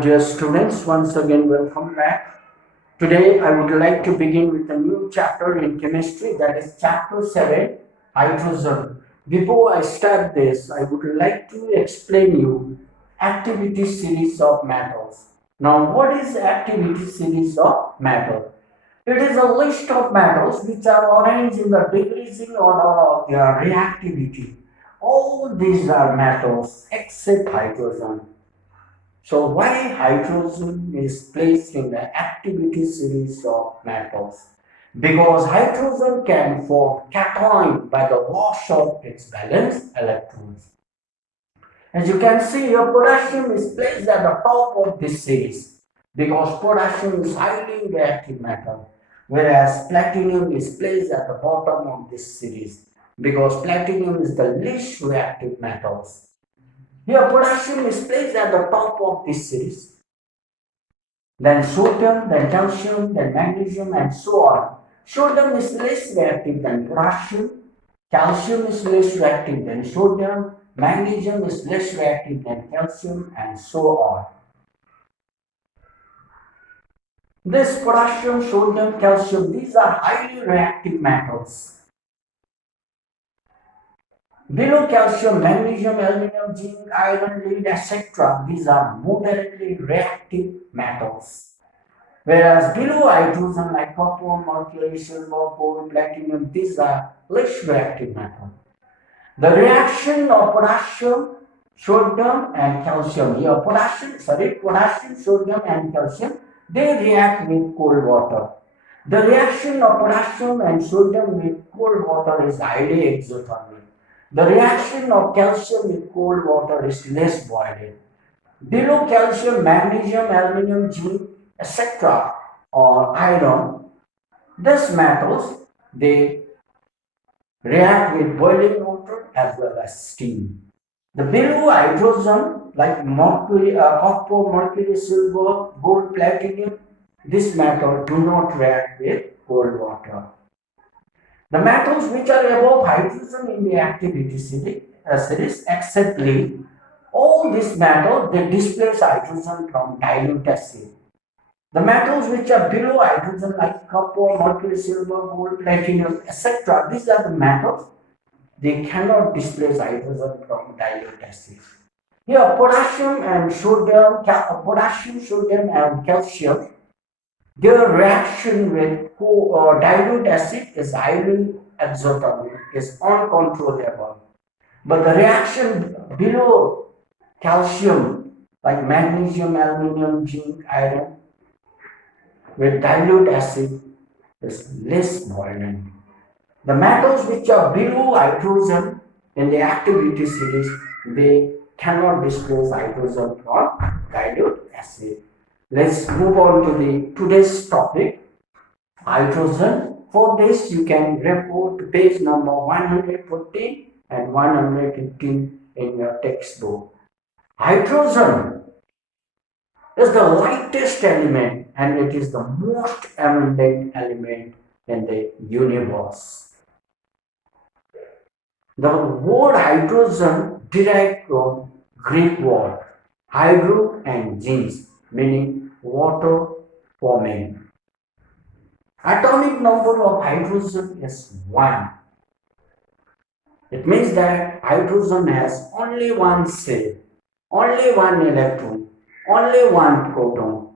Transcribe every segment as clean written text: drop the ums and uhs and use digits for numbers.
dear students, once again welcome back. Today I would like to begin with a new chapter in chemistry, that is chapter 7, hydrogen. Before I start this, I would like to explain you activity series of metals. Now what is activity series of metal? It is a list of metals which are arranged in the decreasing order of their reactivity. All these are metals except hydrogen. So why hydrogen is placed in the activity series of metals? Because hydrogen can form cation by the wash of its valence electrons. As you can see here, potassium is placed at the top of this series because potassium is highly reactive metal, whereas platinum is placed at the bottom of this series because platinum is the least reactive metals. Here potassium is placed at the top of this series, then sodium, then calcium, then magnesium, and so on. Sodium is less reactive than potassium, calcium is less reactive than sodium, magnesium is less reactive than calcium, and so on. This potassium, sodium, calcium, these are highly reactive metals. Below calcium, magnesium, aluminum, zinc, iron, lead, etc. These are moderately reactive metals. Whereas below hydrogen like copper, mercury, silver, gold, platinum, these are less reactive metals. The reaction of potassium, sodium and calcium. Here potassium, sodium and calcium, they react with cold water. The reaction of potassium and sodium with cold water is highly exothermic. The reaction of calcium with cold water is less boiling. Below calcium, magnesium, aluminum, zinc, etc. or iron, these metals, they react with boiling water as well as steam. The below hydrogen like mercury, copper, mercury, silver, gold, platinum, this metal do not react with cold water. The metals which are above hydrogen in the activity series except lead, all these metals they displace hydrogen from dilute acid. The metals which are below hydrogen like copper, mercury, silver, gold, platinum, etc. These are the metals, they cannot displace hydrogen from dilute acid. Here potassium, sodium and calcium, their reaction with dilute acid is highly exothermic, is uncontrollable. But the reaction below calcium, like magnesium, aluminum, zinc, iron, with dilute acid is less boiling. The metals which are below hydrogen in the activity series, they cannot displace hydrogen from dilute acid. Let's move on to the today's topic, hydrogen. For this, you can refer to page number 114 and 115 in your textbook. Hydrogen is the lightest element and it is the most abundant element in the universe. The word hydrogen derived from Greek word hydro and gens, meaning water forming. Atomic number of hydrogen is 1. It means that hydrogen has only one cell, only one electron, only one proton,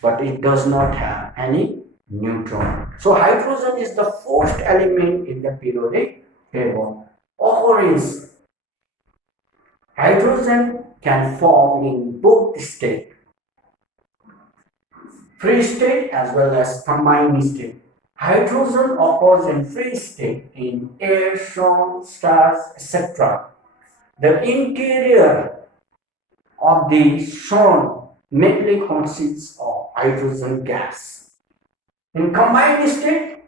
but it does not have any neutron. So hydrogen is the first element in the periodic table. Orange. Hydrogen can form in both states, free state as well as combined state. Hydrogen occurs in free state in air, sun, stars, etc. The interior of the sun mainly consists of hydrogen gas. In combined state,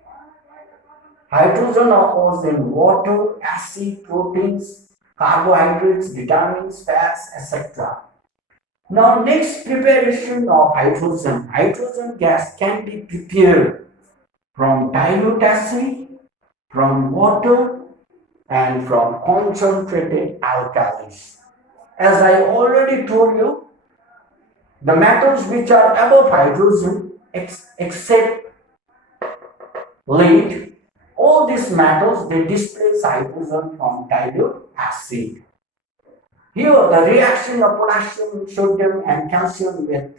hydrogen occurs in water, acid, proteins, carbohydrates, vitamins, fats, etc. Now next preparation of hydrogen. Hydrogen gas can be prepared from dilute acid, from water and from concentrated alkalis. As I already told you, The metals which are above hydrogen, except lead, all these metals they displace hydrogen from dilute acid. Here, the reaction of potassium, sodium, and calcium with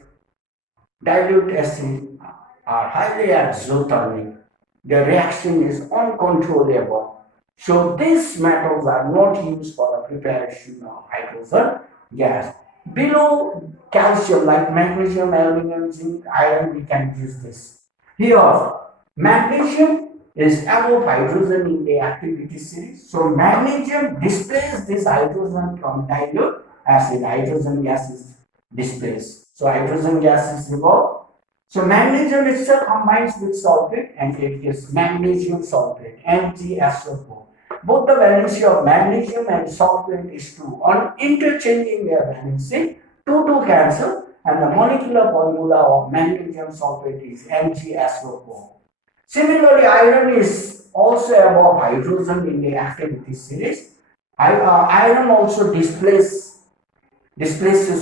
dilute acid are highly exothermic. The reaction is uncontrollable. So these metals are not used for the preparation of hydrogen gas. Below calcium like magnesium, aluminum, zinc, iron, we can use this. Here, magnesium is above hydrogen in the activity series. So magnesium displaces this hydrogen from dilute acid. Hydrogen gas is displaced. So hydrogen gas is evolved. So magnesium itself combines with sulfate and it gives magnesium sulfate, MgSO4. Both the valency of magnesium and sulfate is 2. On interchanging their valency, 2 cancel and the molecular formula of magnesium sulfate is MgSO4. Similarly, iron is also above hydrogen in the activity series. Iron also displaces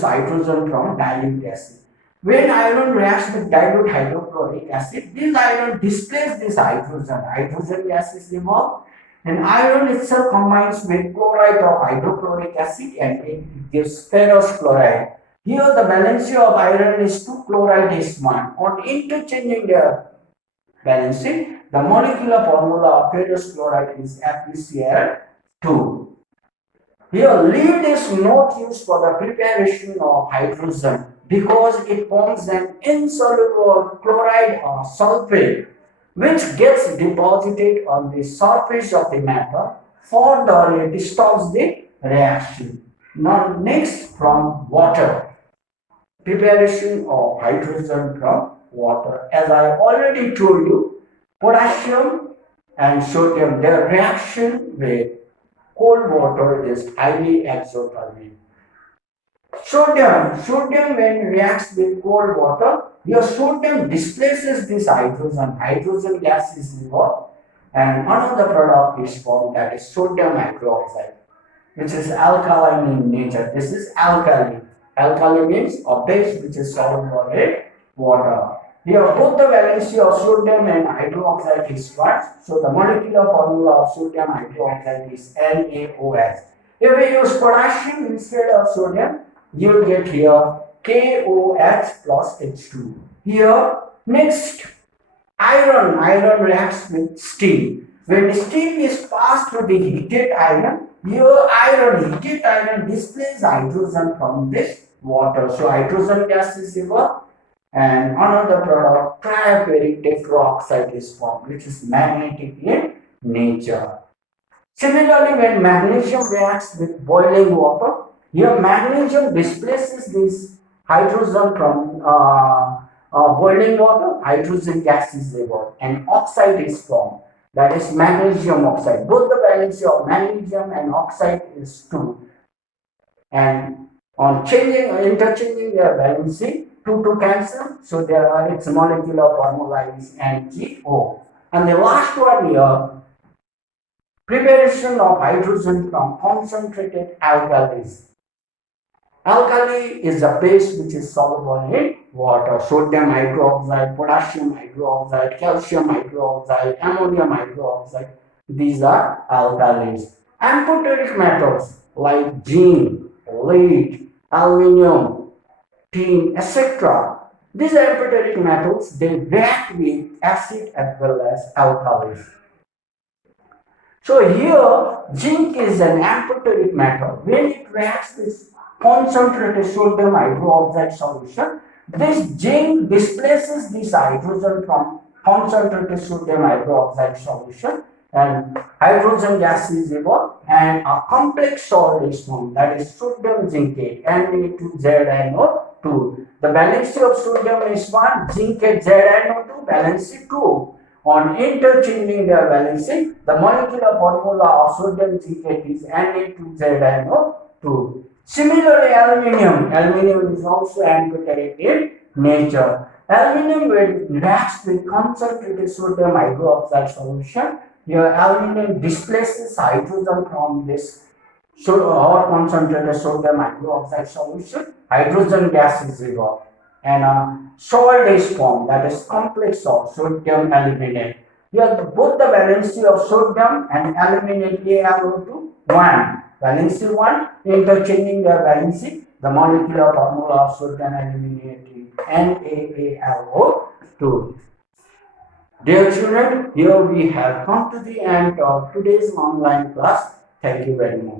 hydrogen from dilute acid. When iron reacts with dilute hydrochloric acid, this iron displaces this hydrogen. Hydrogen gas is evolved, and iron itself combines with chloride of hydrochloric acid and it gives ferrous chloride. Here the valency of iron is 2, chloride is 1. On interchanging their valency, the molecular formula of ferrous chloride is FeCl2. Here, lead is not used for the preparation of hydrogen because it forms an insoluble chloride or sulfate which gets deposited on the surface of the metal. Further, it stops the reaction. Now, next from water. Preparation of hydrogen from water. As I already told you, potassium and sodium, their reaction with cold water is highly exothermic. Sodium when reacts with cold water, your sodium displaces this hydrogen. Hydrogen gas is evolved and another product is formed, that is sodium hydroxide, which is alkaline in nature. This is alkali. Alkali means a base which is soluble in water. Here both the valency of sodium and hydroxide is 1. So the molecular formula of sodium hydroxide is NaOH. If we use potassium instead of sodium, you will get here KOH plus H2. Here next, iron reacts with steam. When steam is passed through the heated iron, heated iron displaces hydrogen from this water. So hydrogen gas is evolved and another product, triferric tetroxide is formed, which is magnetic in nature. Similarly, when magnesium reacts with boiling water, here magnesium displaces this hydrogen from boiling water, hydrogen gas is evolved and oxide is formed, that is magnesium oxide. Both the valency of magnesium and oxide is 2. And on interchanging their valency, 2 cancel, so its molecular formula is NgO. And the last one here, preparation of hydrogen from concentrated alkalis. Alkali is a base which is soluble in water. Sodium hydroxide, potassium hydroxide, calcium hydroxide, ammonium hydroxide. These are alkalis. Amphoteric metals like zinc, lead, aluminium, tin, etc. These amphoteric metals, they react with acid as well as alkalis. So here, zinc is an amphoteric metal. When it reacts with concentrated sodium hydroxide solution, this zinc displaces this hydrogen from concentrated sodium hydroxide solution and hydrogen gas is evolved and a complex salt is formed, that is sodium zincate, Na2ZNO2. The valency of sodium is 1, zincate ZNO2, valency 2. On interchanging their valency, the molecular formula of sodium zincate is Na2ZNO2. Similarly, aluminium is also amphoteric in nature. Aluminium when reacts with concentrated sodium hydroxide solution, your aluminium displaces hydrogen from this concentrated sodium hydroxide solution. Hydrogen gas is evolved. and a salt is formed, that is complex of sodium aluminate. Here both the valency of sodium and aluminate AlO2 1. Valency 1, interchanging their valency, the molecular formula of sodium aluminate is NaAlO2. Dear children, here we have come to the end of today's online class. Thank you very much.